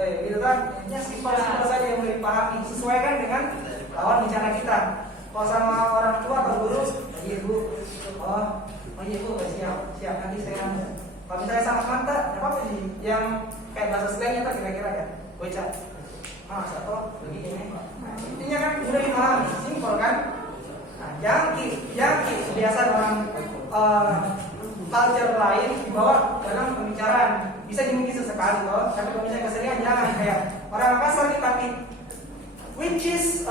gitu kan? Ini simpel-simpel saja yang boleh dipahami. Sesuaikan dengan lawan bicara kita. Kalau sama orang tua atau guru, iya bu, oh iya bu, siap nanti saya ambil. Kalau misalnya sama manta, apa sih? Yang kayak bahasa slangnya tuh kira-kira ya, bocah. Atau begini. Intinya kan udah dipahami, simpel kan? Nah, jangki kebiasaan orang culture lain dibawa dalam pembicaraan. Bisa dimungkin sesekali loh, tapi kalau misalnya keseringan jangan kayak orang Makassar nih tapi which is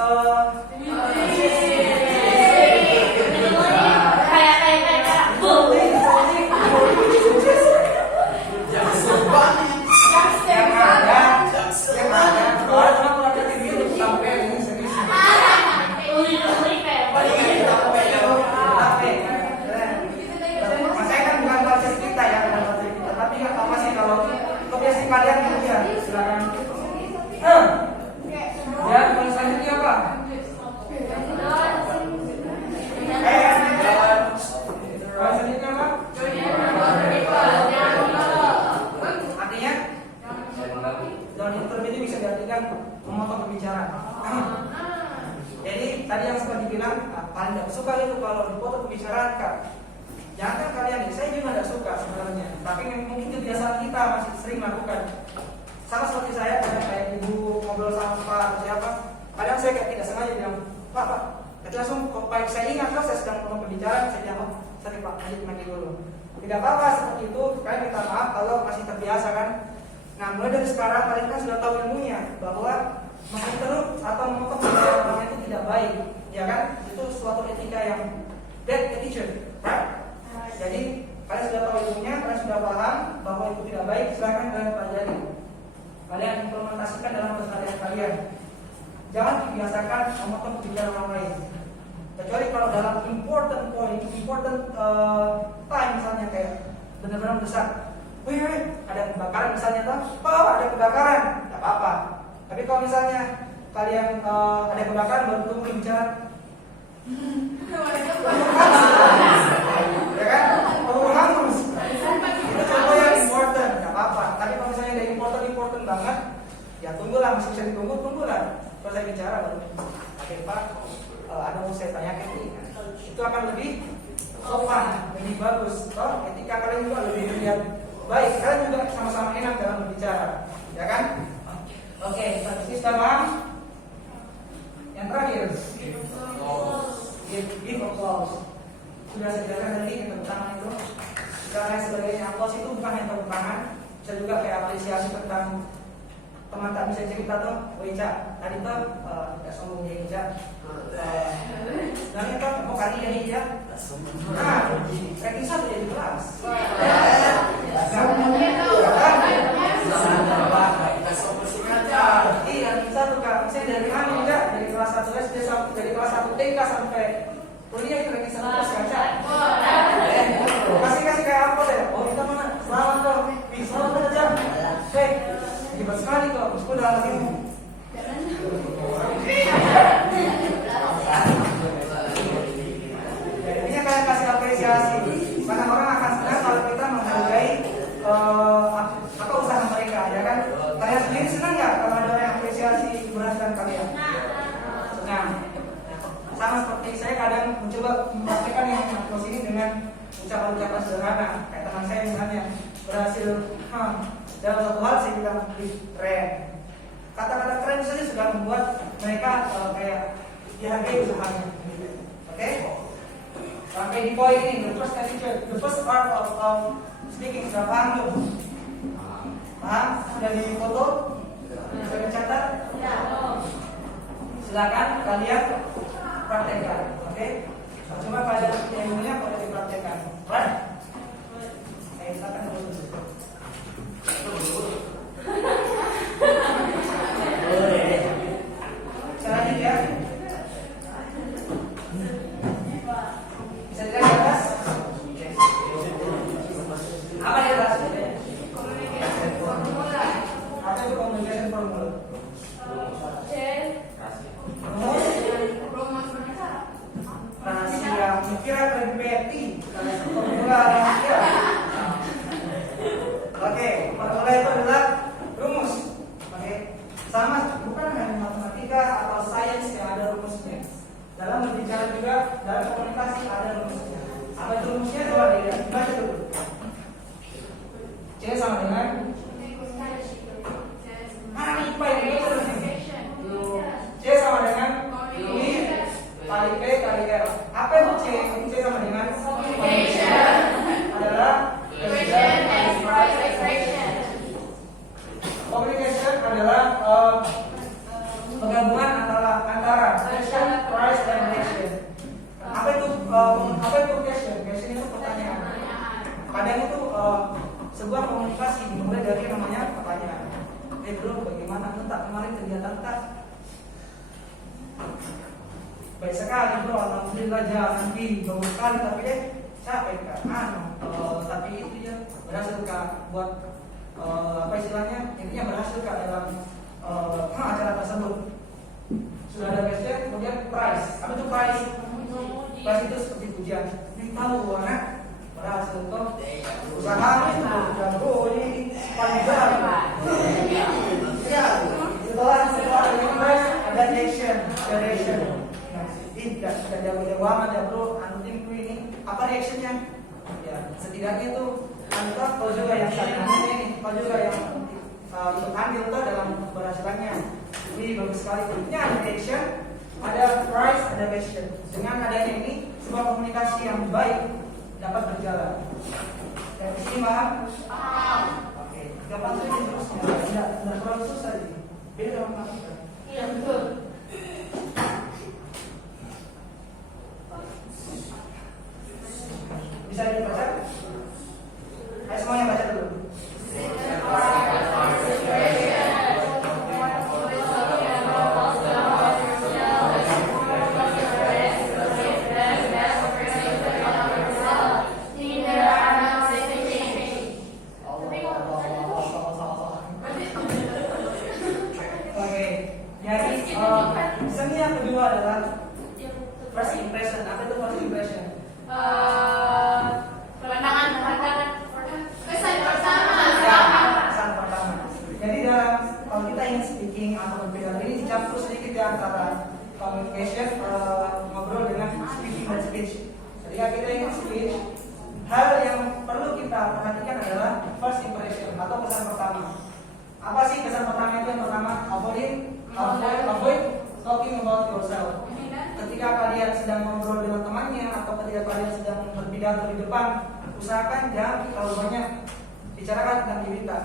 kalian kerja, silakan. Ya, kalau selanjutnya apa? Kalau selanjutnya apa? Artinya, don't interrupt itu bisa diartikan memotong pembicaraan. Jadi tadi yang sempat dibilang, paling tidak suka itu kalau dipotong pembicaraan kan. Jangan kalian, saya juga tidak suka sebenarnya. Tapi mungkin kebiasaan kita masih sering lakukan. Sama seperti saya, kayak ibu ngobrol sama Pak atau siapa. Kadang saya kayak tidak sengaja bilang, Pak, tapi langsung kalau saya ingat kalau saya sedang ngomong pembicaraan, saya bilang, sorry Pak, lanjut mandi dulu. Tidak apa-apa seperti itu, kalian minta maaf kalau masih terbiasa kan. Nah mulai dari sekarang kalian kan sudah tahu ilmunya bahwa menginterrupt atau memotong pembicaraan orang itu tidak baik, ya kan? Itu suatu etika yang bad attitude, right? Jadi kalian sudah tahu ilmunya, kalian sudah paham bahwa itu tidak baik, silakan kalian pelajari. Kalian implementasikan dalam keseharian kalian. Jangan dibiasakan memotong pembicaraan orang lain. Kecuali kalau dalam important point, important time misalnya kayak benar-benar besar. Wih, ada kebakaran misalnya tuh, ada kebakaran, tidak apa-apa. Tapi kalau misalnya kalian ada kebakaran baru tunggu bicara. Ya kan? Perlu hangus. Itu contoh yang important, nggak apa-apa. Tapi kalau misalnya ada important banget, ya tunggulah, masih bisa ditunggu, tunggulah. Kalau saya bicara baru, oke Pak, ada mau saya tanyakan ini. Itu akan lebih sopan, lebih bagus. Toh, etika kalian juga lebih terlihat baik. Kalian juga sama-sama enak dalam berbicara, ya kan? Oke, sudah paham? Yang terakhir, give applause. Sudah saya jelaskan tadi yang tentang itu. Karena sebagainya applause itu bukan yang tepuk tangan, bisa juga kayak apresiasi tentang teman tak bisa cerita tuh, Ica tadi tuh tidak sombong ya Ica. Dan itu mau kali ya Ica. Nah, ranking 1 jadi kelas. Iya, bisa tuh Kak. Saya dari mana enggak? Dari kelas 1 SD sampai dari kelas 1 TK sampai kuliah itu ranking 1 kelas kaca. Kasih kayak apa deh? Oh, kita mana? Selamat dong. Selamat aja. Baik. Hebat sekali kok. Aku udah hatimu. Intinya kalian kasih apresiasi. Karena orang akan senang kalau kita menghargai apa usaha mereka, ya kan? Kalian sendiri senang nggak kalau ada orang yang apresiasi keberhasilan kalian? Senang. Sama seperti saya kadang mencoba memastikan yang applause ini dengan ucapan-ucapan sederhana. Kayak teman saya misalnya berhasil dalam satu hal saya bilang keren. Kata-kata keren saja sudah membuat mereka kayak dihargai usahanya. Oke? Sampai di poin ini, the first part of speaking sudah paham tuh? Paham? Sudah difoto? Sudah dicatat? Silakan kalian praktekkan. Oke? Cuma pada ilmunya kalau dipraktekkan. Right? Silakan dulu. Caranya ya. Bisa dilihat di atas. Apa di atas? Apa itu communication formula? Rahasia. Kira konfeti. Formula rahasia. Oke, formula itu adalah rumus. Oke. adalah penggabungan antara question, price, dan reaction. Apa itu question? Question itu pertanyaan. Kadang itu sebuah komunikasi dimulai dari yang namanya pertanyaan. Bro, bagaimana entah kemarin kegiatan tak? Baik sekali bro, alhamdulillah jalan bagus sekali, tapi capek kan? Tapi itu ya berhasil kak buat apa istilahnya, intinya berhasil kak dalam acara tersebut. Sudah ada question, kemudian price. Apa itu price? Price itu seperti pujian. Ini tahu anak berhasil toh usaha itu udah bro, ini paling besar. Ya, setelah ada price ada action, direction. Tidak jauh-jauh amat ya bro, timku ini apa reactionnya? Ya setidaknya tuh kau juga yang ini, kau juga yang ikut andil tuh dalam keberhasilannya. Ini bagus sekali. Ini ada action, ada price, ada action. Dengan adanya ini sebuah komunikasi yang baik dapat berjalan. Dan di sini paham? Oke. Gampang saja terusnya. Tidak terlalu susah ini. Beda dengan matematika. Iya betul. Bisa dibaca? Ayo semuanya baca dulu. Oke, jadi seni yang kedua adalah first impression. Apa itu first impression? Kesan pertama. Jadi dalam kalau kita ingin speaking atau berbicara ini dicampur sedikit ya antara communication, ngobrol dengan speaking dan speech. Ketika kita ingin speech, hal yang perlu kita perhatikan adalah first impression atau kesan pertama. Apa sih kesan pertama itu? Yang pertama, avoid talking about yourself. Ketika kalian sedang ngobrol dengan temannya atau ketika kalian sedang berpidato di depan, usahakan jangan terlalu banyak bicarakan tentang diri kita.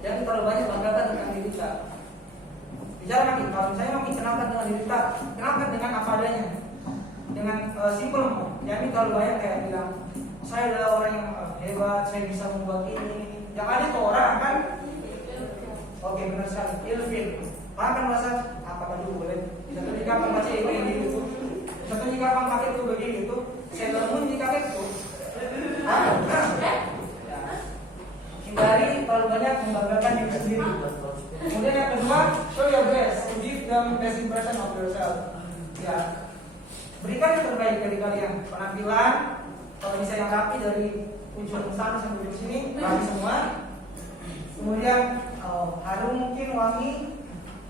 Jangan terlalu banyak banggakan tentang diri kita. Bicara lagi, kalau misalnya mau kenalkan dengan diri kita, kenalkan dengan apa adanya, dengan simple. Jangan terlalu banyak kayak bilang saya adalah orang yang hebat, saya bisa membuat ini. Yang ada tuh orang kan, oke benar sekali, ilfil. Paham kan bahasa apa dulu boleh? Satu jika baca itu ini itu, satu jika pakai itu begini itu, saya bangun jika itu. Hindari terlalu banyak membanggakan diri sendiri. Kemudian yang kedua, show your best, to give them best impression of yourself. Ya, berikan yang terbaik dari kalian. Penampilan, kalau misalnya rapi dari ujung sana sampai ujung sini, rapi semua. Kemudian harum mungkin wangi.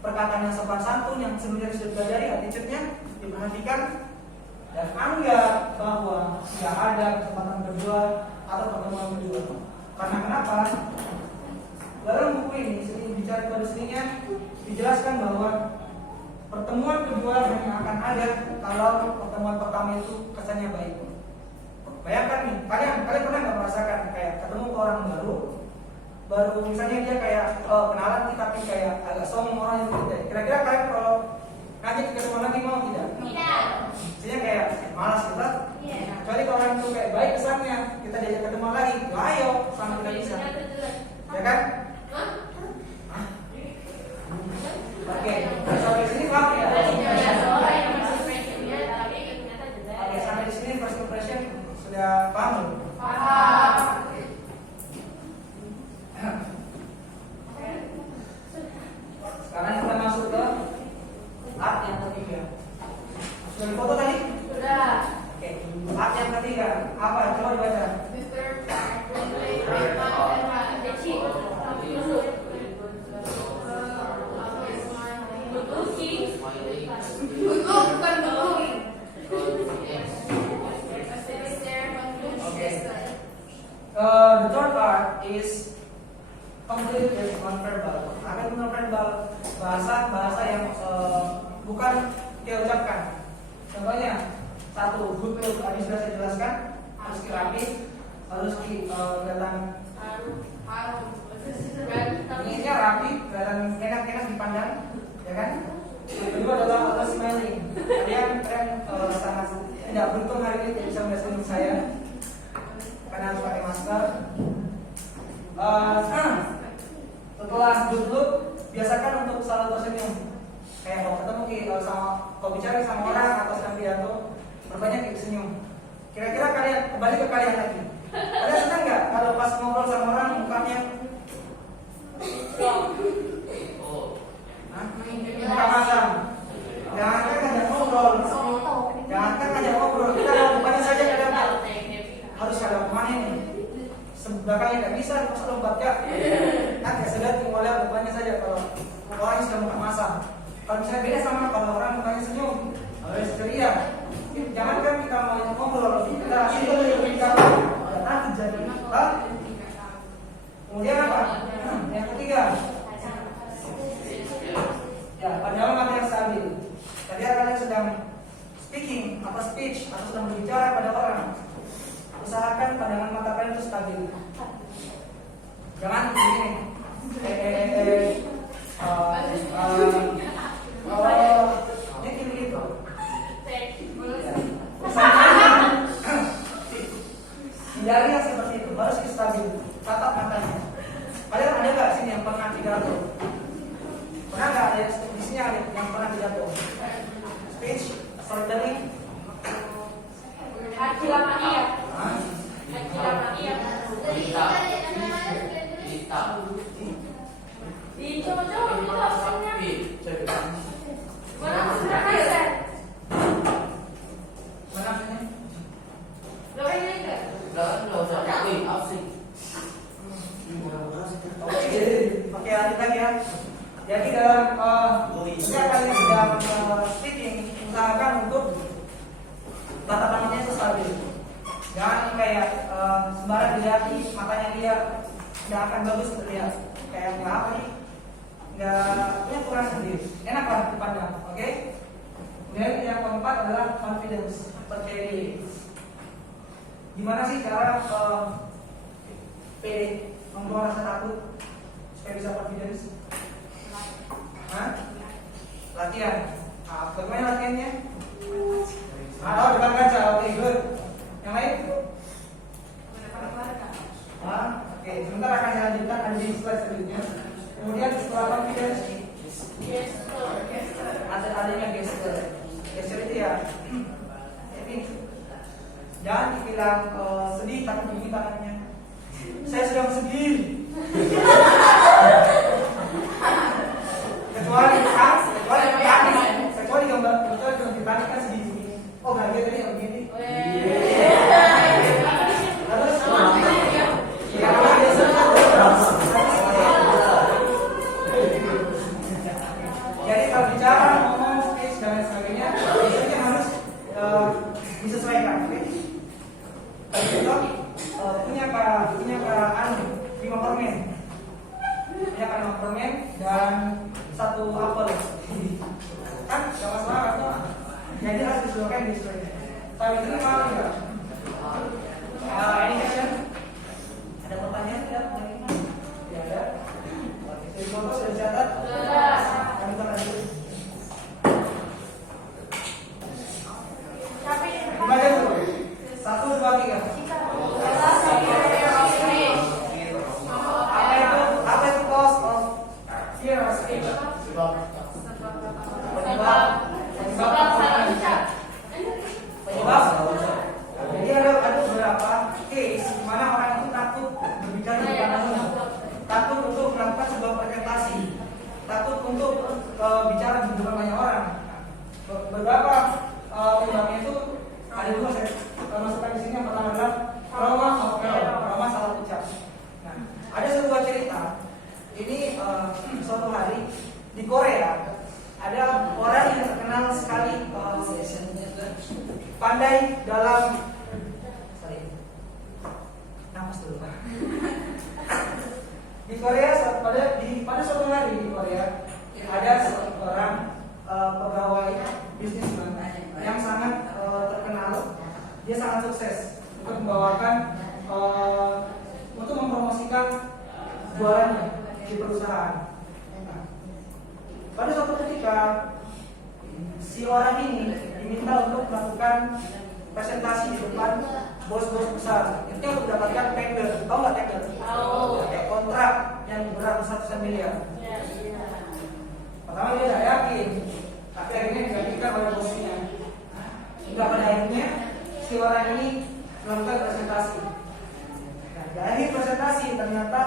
Perkataan yang sopan santun yang sebelumnya sudah pelajari, attitude-nya diperhatikan dan anggap bahwa tidak ada kesempatan kedua atau pertemuan kedua. Karena kenapa? Dalam buku ini, seni bicara pada seninya dijelaskan bahwa pertemuan kedua hanya akan ada kalau pertemuan pertama itu kesannya baik. Bayangkan nih, kalian pernah nggak merasakan kayak ketemu orang baru misalnya dia kayak kenalan nih tapi kayak agak sombong orang yang tidak. Kira-kira kalian kalau ngajak ketemu lagi mau tidak? Tidak. Misalnya kayak malas kita. Iya. Kecuali kalau orang itu kayak baik kesannya, kita diajak ketemu lagi, ya ayo sama kita bisa. Ya kan? Oke, sampai sini paham ya? Oke, sampai di sini first impression sudah paham belum? Paham. Sekarang kita masuk ke part yang ketiga. Sudah dipoto tadi? Sudah. Oke, part yang ketiga apa? Coba dibaca. The third part is complete with non-verbal. Apa itu non-verbal? Bahasa yang bukan dia ucapkan. Contohnya, satu, good look tadi sudah saya jelaskan, harus rapi, harus kelihatan ini rapi melihat senyum saya karena harus pakai masker. Setelah duduk, biasakan untuk selalu tersenyum. Kayak kalau ketemu kalau bicara sama orang atau sedang pidato, berbanyak senyum. Kira-kira kalian kembali ke kalian lagi. Kalian senang nggak kalau pas ngobrol sama orang mukanya muka masam? Jangankan ngajak ngobrol, kita lompat saja kadang harus ada kemana nih? Sebelakangnya nggak bisa, terus lompat ya. Kan ya sudah tinggal lihat mukanya saja kalau orang sudah muka masam. Kalau misalnya beda sama kalau orang mukanya senyum, harus ceria. Jangankan kita mau ngobrol, kita jadi. Kemudian apa? Yang ketiga, ya pandangan mata yang stabil. Tadi kalian sedang speaking atau speech atau sedang berbicara pada orang, usahakan pandangan mata kalian itu stabil. Jangan begini. Ini gitu. Hindari yang seperti itu, harus stabil. Tatap matanya. Kalian ada nggak sini yang pernah pidato? Pernah nggak ada di sini ada yang pernah pidato? Speech, storytelling. Oke, lanjut lagi ya. Jadi dalam setiap kali sedang speaking, usahakan untuk tatap matanya itu stabil. Jangan kayak sembarang dilihat, matanya dia nggak akan bagus terlihat. Kayak nggak apa nih, nggak kurang sendiri. Enak lah dipandang, oke? Kemudian yang keempat adalah confidence, percaya diri. Gimana sih cara pede, membawa rasa takut supaya bisa confidence? Latihan. Bagaimana latihannya? Depan kaca, oke, good. Yang lain? Oke, sebentar akan saya lanjutkan ada di slide selanjutnya. Kemudian setelah confidence, adanya gesture. Gesture itu ya, ini. Jangan dibilang sedih tapi begini tangannya. Saya sedang sedih. Kecuali gambar Titanic kan sedih begini. Oh bahagia tadi yang begini. Terus jadi kalau bicara, ngomong, speech dan lain sebagainya, itu harus disesuaikan. Punya permen dan satu apel kan gak masalah kan? Jadi harus disesuaikan tapi itu mau enggak? Any question? Ada pertanyaan tidak? Tidak ada? Oke, jadi foto sudah dicatat? Kami akan lanjut. Gimana itu? 1, 2, 3. Apa itu cause of fear of speech? Jadi ada beberapa case di mana orang itu takut berbicara di depan umum, takut untuk melakukan sebuah presentasi, takut untuk bicara di depan banyak orang. Beberapa penyebabnya itu ada dua, saya masukkan di sini. Yang pertama adalah trauma salah ucap. Nah, ada sebuah cerita. Ini suatu hari di Korea ada orang yang terkenal sekali pandai dalam napas dulu. Di Korea pada suatu hari di Korea ada seorang pegawai bisnismen yang sangat terkenal. Dia sangat sukses untuk mempromosikan jualannya di perusahaan. Pada suatu ketika si orang ini diminta untuk melakukan presentasi di depan bos-bos besar. Itu untuk mendapatkan tender. Tahu nggak tender? Kayak kontrak yang berat ratusan miliar. Pertama dia tidak yakin, tapi akhirnya digantikan oleh bosnya. Hingga pada akhirnya si orang ini melakukan presentasi. Nah, dari presentasi ternyata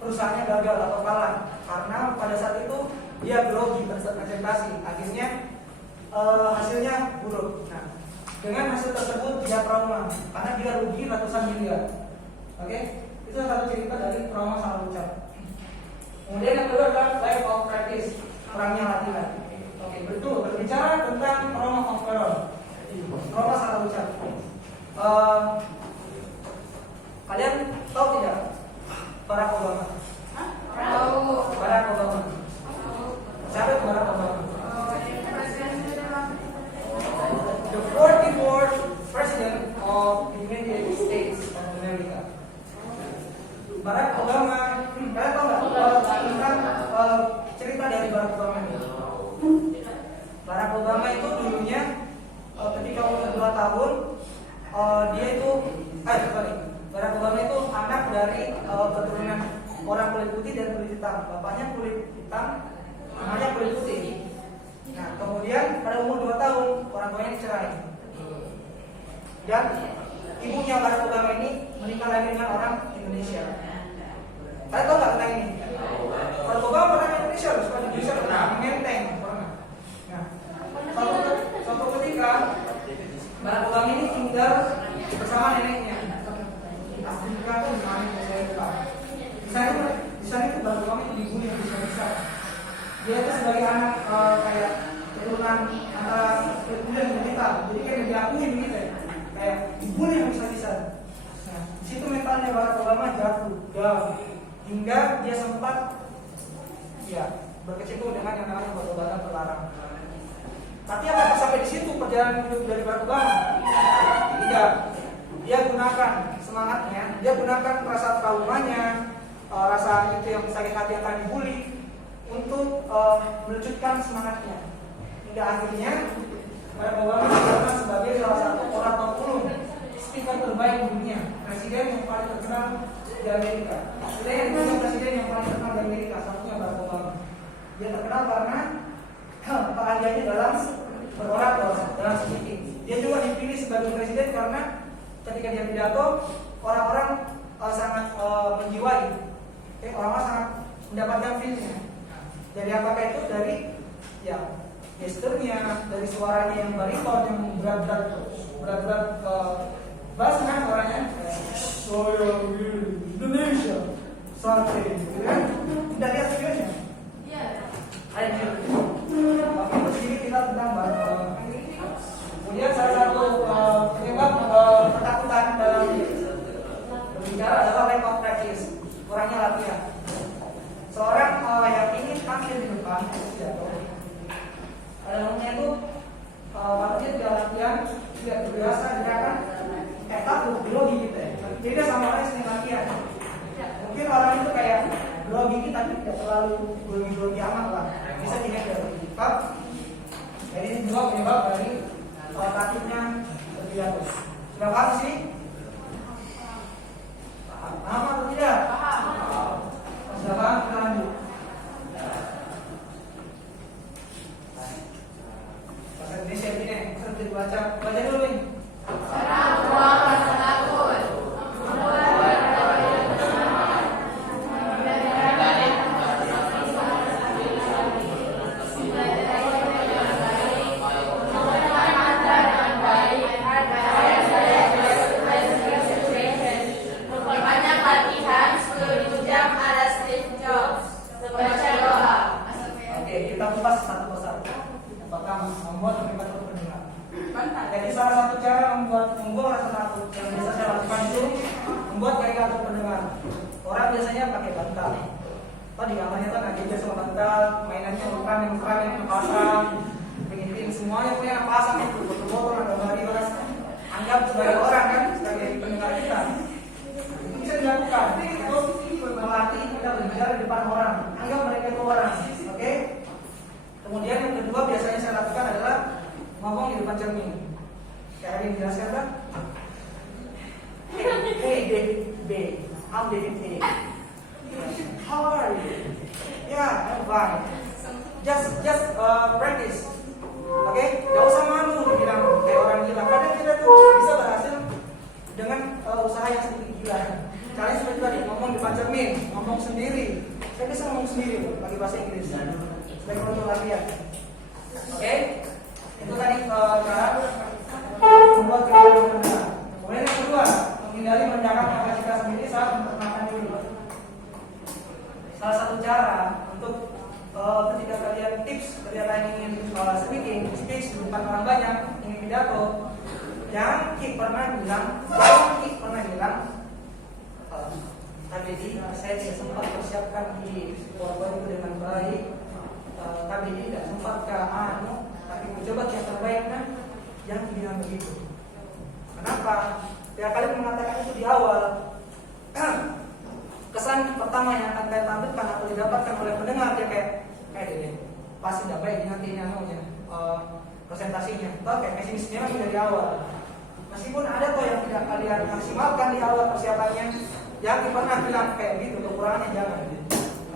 perusahaannya gagal atau kalah karena pada saat itu dia grogi pada saat presentasi. Akhirnya hasilnya buruk. Nah, dengan hasil tersebut dia trauma karena dia rugi ratusan miliar. Oke, itu satu cerita dari trauma salah ucap. Kemudian yang kedua adalah lack of practice, kurangnya latihan. Oke, betul. Berbicara tentang trauma of error, trauma salah ucap. Kalian tahu tidak Barack Obama? Barack Obama. Siapa itu Barack Obama? The 44th President of the United States of America. Barack Obama, kalian tahu nggak tentang cerita dari Barack Obama ini? Barack Obama itu dulunya ketika umur 2 tahun dia itu, Barack Obama itu anak dari keturunan orang kulit putih dan kulit hitam. Bapaknya kulit hitam, namanya kulit putih. Nah, kemudian pada umur 2 tahun orang tuanya dicerai. Dan ibunya Barack Obama ini menikah lagi dengan orang Indonesia. Kalian tahu nggak tentang ini? Barack Obama pernah ke Indonesia, supaya Indonesia pernah menteng, pernah. Nah, suatu ketika Barack Obama ini tinggal bersama neneknya. Afrika itu di mana saya lupa. Di sana itu Barack Obama itu dibully besar. Dia itu sebagai anak kayak keturunan antara kulit putih dan hitam, jadi kayak diakui begitu ya, kayak dibully yang bisa-bisa. Nah, di situ mentalnya Barack Obama jatuh down hingga dia sempat berkecimpung dengan yang namanya obat-obatan terlarang. Tapi apakah sampai di situ perjalanan hidup dari Barack Obama? Tidak. Dia gunakan semangatnya, dia gunakan rasa traumanya, rasa itu yang sakit hati akan dibully untuk melucutkan semangatnya. Hingga akhirnya Barack Obama dikenal sebagai salah satu orator ulung, speaker terbaik di dunia, presiden yang paling terkenal di Amerika. Presiden yang paling terkenal di Amerika, satunya Barack Obama. Dia terkenal karena keahliannya dalam berorator, dalam speaking. Dia juga dipilih sebagai presiden karena ketika dia pidato, orang-orang sangat menjiwai, orang-orang sangat mendapatkan feel-nya. Dari apakah itu? Dari gesturnya, dari suaranya yang bariton, yang berat-berat basnya suaranya. Saya Indonesia, sate, gitu kan? Tidak lihat videonya? Iya. Ayo, oke, begini kita tentang kemudian salah satu penyebab ketakutan dalam berbicara adalah lack of practice, kurangnya latihan. Seorang yang ingin tampil di depan, pada umumnya itu kalau dia tidak latihan, tidak terbiasa, dia akan kayak takut, grogi gitu ya. Jadi dia sama orang sering latihan. Mungkin orang itu kayak grogi tapi tidak terlalu grogi amat lah, bisa dihandle. Jadi ini juga penyebab dari takutnya terbiasa. Sudah paham sih? Paham atau tidak? Paham. Sudah paham, kita lanjut. Bahasa Indonesia ini harus dibaca. Baca dulu nih. Jadi salah satu cara membuat rasa takut yang biasa saya lakukan itu membuat karikatur pendengar. Orang biasanya pakai bantal. Di kamarnya tuh nggak gadget sama bantal, mainannya yang pasang, pengintin semuanya punya yang pasang itu foto-foto ada gambar anggap sebagai orang kan, sebagai pendengar kita. Itu bisa dilakukan. Itu melatih kita berbicara di depan orang. Anggap mereka itu orang, oke? Kemudian yang kedua biasanya saya lakukan adalah ngomong di depan cermin. Saya ingin jelaskan kan? Hey David B. I'm David A. How are you? Yeah, I'm fine. Just practice. Oke, gak usah malu dibilang kayak orang gila. Kadang kita tuh bisa berhasil dengan usaha yang sedikit gila. Kalian seperti tadi ngomong di depan cermin, ngomong sendiri. Saya bisa ngomong sendiri pakai bahasa Inggris. Sebagai contoh latihan. Oke, itu tadi cara membuat kita benar. Kemudian yang kedua, menghindari merendahkan kapasitas sendiri saat memperkenalkan diri. Salah satu cara untuk ketika kalian ketika kalian ingin speech di depan orang banyak, ingin pidato, jangan pernah bilang, tapi saya tidak sempat persiapkan di PowerPoint itu dengan baik, tapi tidak sempat ke tapi mencoba yang terbaik, jangan bilang begitu. Kenapa? Ya kalian mengatakan itu di awal. Kesan pertama yang akan kalian tampilkan atau didapatkan oleh pendengar dia kayak ini pasti tidak baik nanti presentasinya. Atau kayak pesimisnya dari awal. Meskipun ada kok yang tidak kalian maksimalkan di awal persiapannya, jangan pernah bilang kayak gitu, kekurangannya jangan.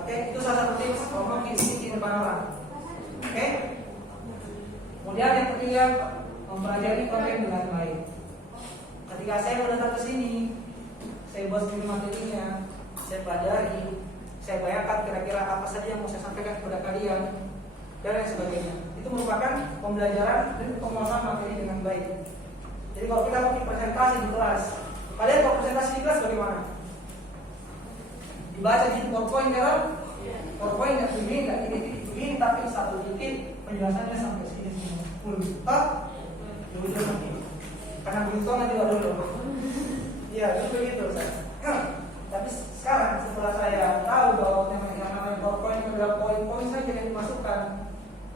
Oke, itu salah satu tips ngomong di depan orang. Oke. Kemudian yang ketiga, mempelajari konten dengan baik. Ketika saya mau datang ke sini, saya buat studi materinya, saya pelajari, saya bayangkan kira-kira apa saja yang mau saya sampaikan kepada kalian dan lain sebagainya. Itu merupakan pembelajaran dan pemahaman materi dengan baik. Jadi kalau kita mau presentasi di kelas, kalian kalau presentasi di kelas bagaimana? Dibaca di PowerPoint kan? PowerPoint nggak begini, tapi satu titik penjelasannya sampai sini semua. Karena begitu kan juga dulu. Iya, itu begitu. Tapi sekarang setelah saya tahu bahwa yang namanya PowerPoint itu adalah poin-poin saja yang dimasukkan,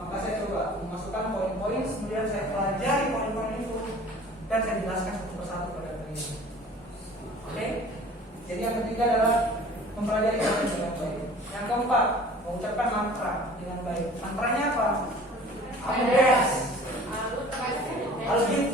maka saya coba memasukkan poin-poin, kemudian saya pelajari poin-poin itu dan saya jelaskan satu persatu pada kalian. Oke? Jadi yang ketiga adalah mempelajari konten dengan baik. Yang keempat, mengucapkan mantra dengan baik. Mantranya apa? I'm the best. Harus gitu.